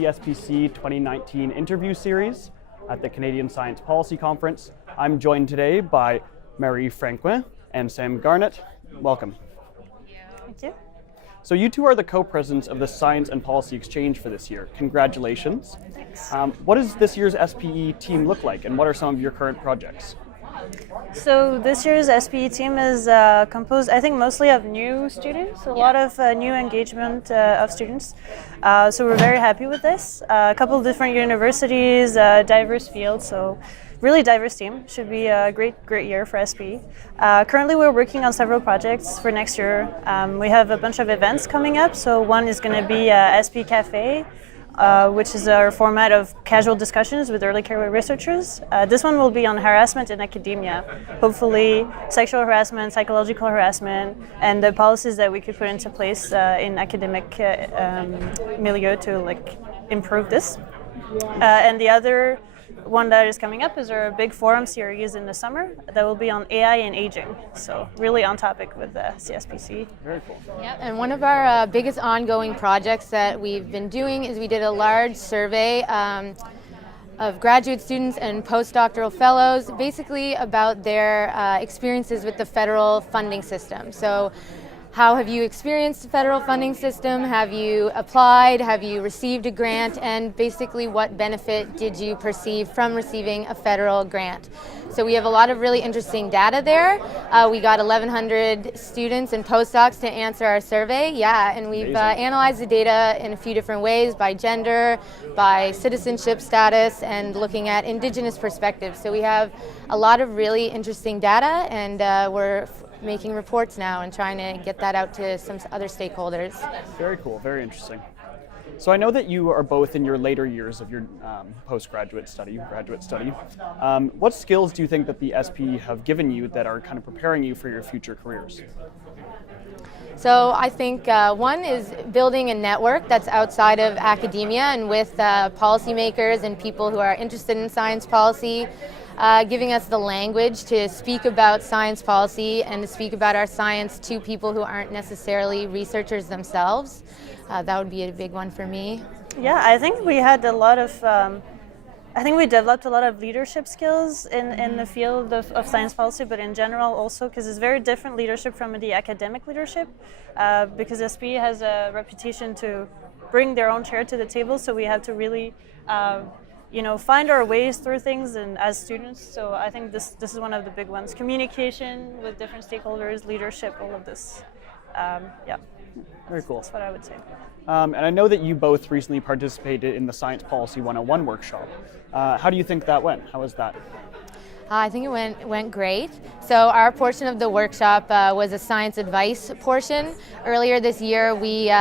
CSPC 2019 interview series at the Canadian Science Policy Conference. I'm joined today by Franquin and Sam Garnet. Welcome. Thank you. So you two are the co-presidents of the Science and Policy Exchange for this year. Congratulations. Thanks. What does this year's SPE team look like, and what are some of your current projects? So this year's SPE team is composed, I think, mostly of new students, a lot of new engagement of students. So we're very happy with this. A couple of different universities, diverse fields, so really diverse team. Should be a great year for SPE. Currently we're working on several projects for next year. We have a bunch of events coming up. So one is going to be SPE Cafe, which is our format of casual discussions with early career researchers. This one will be on harassment in academia, hopefully sexual harassment, psychological harassment, and the policies that we could put into place in academic milieu to improve this. And the other one that is coming up is our big forum series in the summer that will be on AI and aging. So really on topic with the CSPC. Very cool. Yeah, and one of our biggest ongoing projects that we've been doing is we did a large survey of graduate students and postdoctoral fellows, basically about their experiences with the federal funding system. So how have you experienced the federal funding system? Have you applied? Have you received a grant? And basically, what benefit did you perceive from receiving a federal grant? So we have a lot of really interesting data there. We got 1,100 students and postdocs to answer our survey. Yeah, and we've analyzed the data in a few different ways, by gender, by citizenship status, and looking at Indigenous perspectives. So we have a lot of really interesting data, and we're making reports now and trying to get that out to some other stakeholders. Very cool, very interesting. So I know that you are both in your later years of your graduate study. What skills do you think that the SPE have given you that are kind of preparing you for your future careers? So I think one is building a network that's outside of academia and with policymakers and people who are interested in science policy, giving us the language to speak about science policy and to speak about our science to people who aren't necessarily researchers themselves. That would be a big one for me. Yeah, I think we had a lot of, I think we developed a lot of leadership skills in the field of science policy, but in general also, because it's very different leadership from the academic leadership, because SPE has a reputation to bring their own chair to the table, so we have to really find our ways through things and as students. So I think this is one of the big ones. Communication with different stakeholders, leadership, all of this. Very cool. That's what I would say. And I know that you both recently participated in the Science Policy 101 workshop. How do you think that went? How was that? I think it went great. So our portion of the workshop was a science advice portion. Earlier this year, we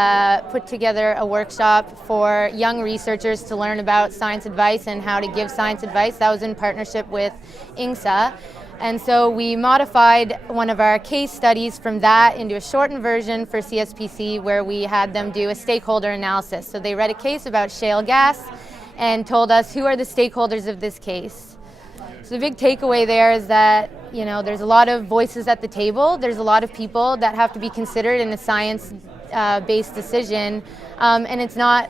put together a workshop for young researchers to learn about science advice and how to give science advice. That was in partnership with INGSA. And so we modified one of our case studies from that into a shortened version for CSPC, where we had them do a stakeholder analysis. So they read a case about shale gas and told us who are the stakeholders of this case. So the big takeaway there is that, there's a lot of voices at the table. There's a lot of people that have to be considered in a science-based decision. And it's not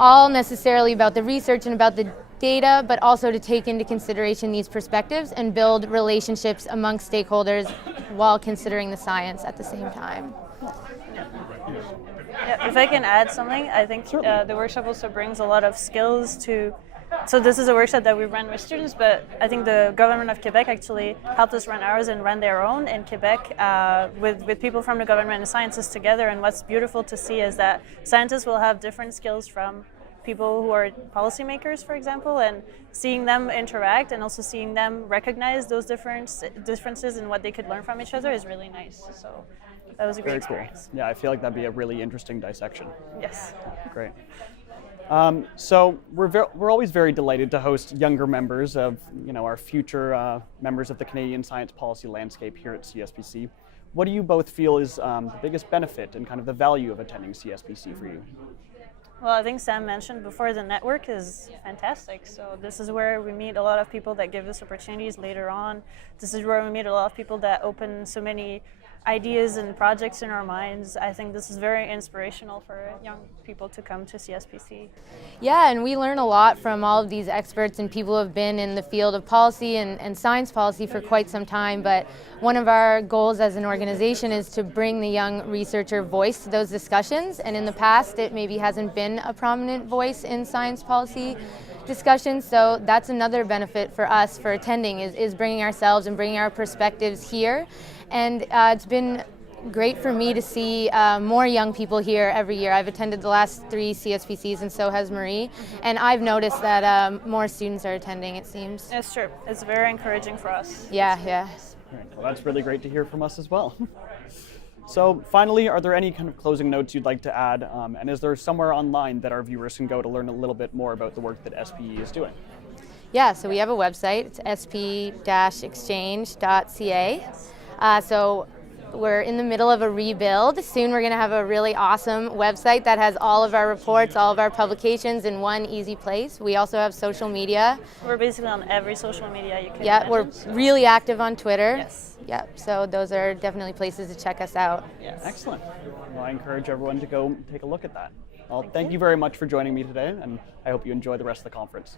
all necessarily about the research and about the data, but also to take into consideration these perspectives and build relationships amongst stakeholders while considering the science at the same time. Yeah, if I can add something, I think the workshop also brings a lot of skills to. So this is a workshop that we ran with students, but I think the government of Quebec actually helped us run ours and run their own in Quebec with people from the government and scientists together. And what's beautiful to see is that scientists will have different skills from people who are policymakers, for example, and seeing them interact and also seeing them recognize those differences and what they could learn from each other is really nice. So that was a great experience. Cool. Yeah, I feel like that'd be a really interesting dissection. Yes. Great. So we're always very delighted to host younger members of our future members of the Canadian science policy landscape here at CSPC. What do you both feel is the biggest benefit and kind of the value of attending CSPC for you? Well, I think Sam mentioned before, the network is fantastic. So this is where we meet a lot of people that give us opportunities later on. This is where we meet a lot of people that open so many ideas and projects in our minds. I think this is very inspirational for young people to come to CSPC. Yeah, and we learn a lot from all of these experts and people who have been in the field of policy and science policy for quite some time. But one of our goals as an organization is to bring the young researcher voice to those discussions. And in the past, it maybe hasn't been a prominent voice in science policy discussions. So that's another benefit for us for attending is bringing ourselves and bringing our perspectives here. And it's been great for me to see more young people here every year. I've attended the last 3 CSPCs and so has Marie. And I've noticed that more students are attending, it seems. It's true. It's very encouraging for us. Yeah, yeah. Well, that's really great to hear from us as well. So finally, are there any kind of closing notes you'd like to add? And is there somewhere online that our viewers can go to learn a little bit more about the work that SPE is doing? Yeah, so we have a website. It's sp-exchange.ca. So we're in the middle of a rebuild. Soon we're going to have a really awesome website that has all of our reports, all of our publications in one easy place. We also have social media. We're basically on every social media you can Yeah, imagine. we're really active on Twitter. Yes. Yep, so those are definitely places to check us out. Yes. Excellent. Well, I encourage everyone to go take a look at that. Well, thank you very much for joining me today, and I hope you enjoy the rest of the conference.